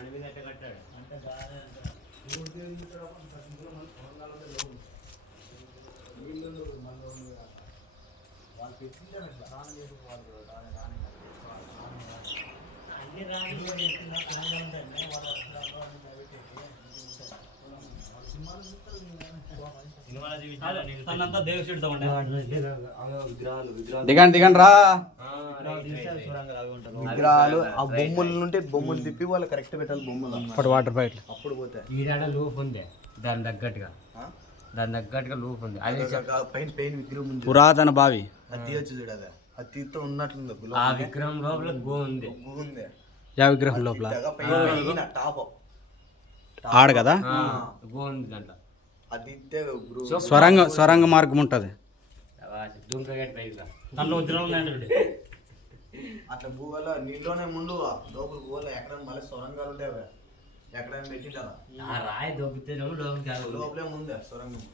బండి మీద ఎట్ట కట్టాడు అంటే. వాళ్ళు రాని- రాని. అన్ని రాని ఉందండి, వాళ్ళు సినిమాలు చూస్తారు, తనంతా దేవశిడుతా ఉండే విగ్రహాలు విగ్రహాలు. దిగండి దిగండి రా. విగ్రహాలు ఆ బొమ్మల నుండి బొమ్మలు తిప్పి వాళ్ళు కరెక్ట్ పెట్టాలి బొమ్మలు. అప్పటి వాటర్ బయట అప్పుడు పోతాయి ఈడాడ లూప్ ఉంది దాని తగ్గట్టుగా. ఆ? దాని తగ్గట్టుగా లూప్ ఉంది. అది పైన పైన విగ్రహం ఉంది పురాతన బావి. అది తీయచ్చు చూడు అది. అది తీతో ఉన్నట్లుంది. ఆ విగ్రహం లోపల గో ఉంది. ఉంది. యా విగ్రహం లోపల? టాప్ ఆడ కదా? ఆ, గో ఉంది దాంట్లో. స్వరంగ స్వరంగ మార్గం ఉంటుంది. అట్లా గుహల నీళ్ళలోనే ముందు లోపల గుహలో ఎక్కడ మళ్ళీ సొరంగాలు ఉంటాయి అవి. ఎక్కడైనా పెట్టింటారా ఆ రాయి దొబ్బితే లోపలికి కాదు లోపలే ముందే సొరంగం.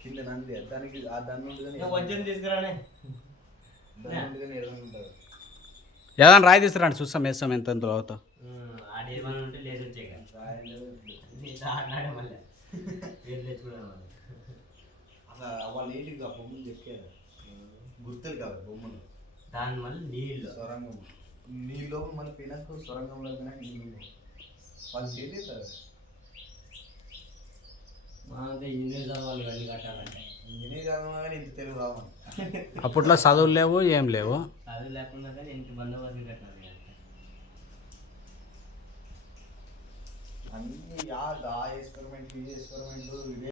కింద నంది దానికి ఆ దాని కానీ వజ్రం తీసుకురానే. కానీ ఉంటుంది. ఏదైనా రాయి తీసుకురండి చూస్తాం వేస్తాం ఎంత ఎంత అవుతాం ఆడేమని ఉంటే లేదు. వచ్చే ఆడినాడే మళ్ళీ. పేరు తెచ్చుకున్నాం మళ్ళీ అసలు వాళ్ళు ఏంటి ఆ బొమ్మలు చెక్కారు. గుర్తులు కాదు బొమ్మలు. దాని వల్ల నీళ్ళు. సొరంగం. నీళ్ళు మళ్ళీ పోయినాక సొరంగంలో పోయినాక నీళ్ళు. వాళ్ళు చేయలేదు మా అంతా ఇంజనీర్ చదవాలి ఇవన్నీ కట్టాలంటే. ఇంజనీర్ కాకుండా కానీ ఇంత తెలుగు రావాలి. అప్పట్లో చదువులు లేవు ఏం లేవు. అది లేకుండా కానీ ఇంత బందోబస్తు కట్టాలి అన్ని యా ఆ ఎక్స్పెరిమెంట్ ఈ ఎక్స్పెరిమెంట్ ఇవే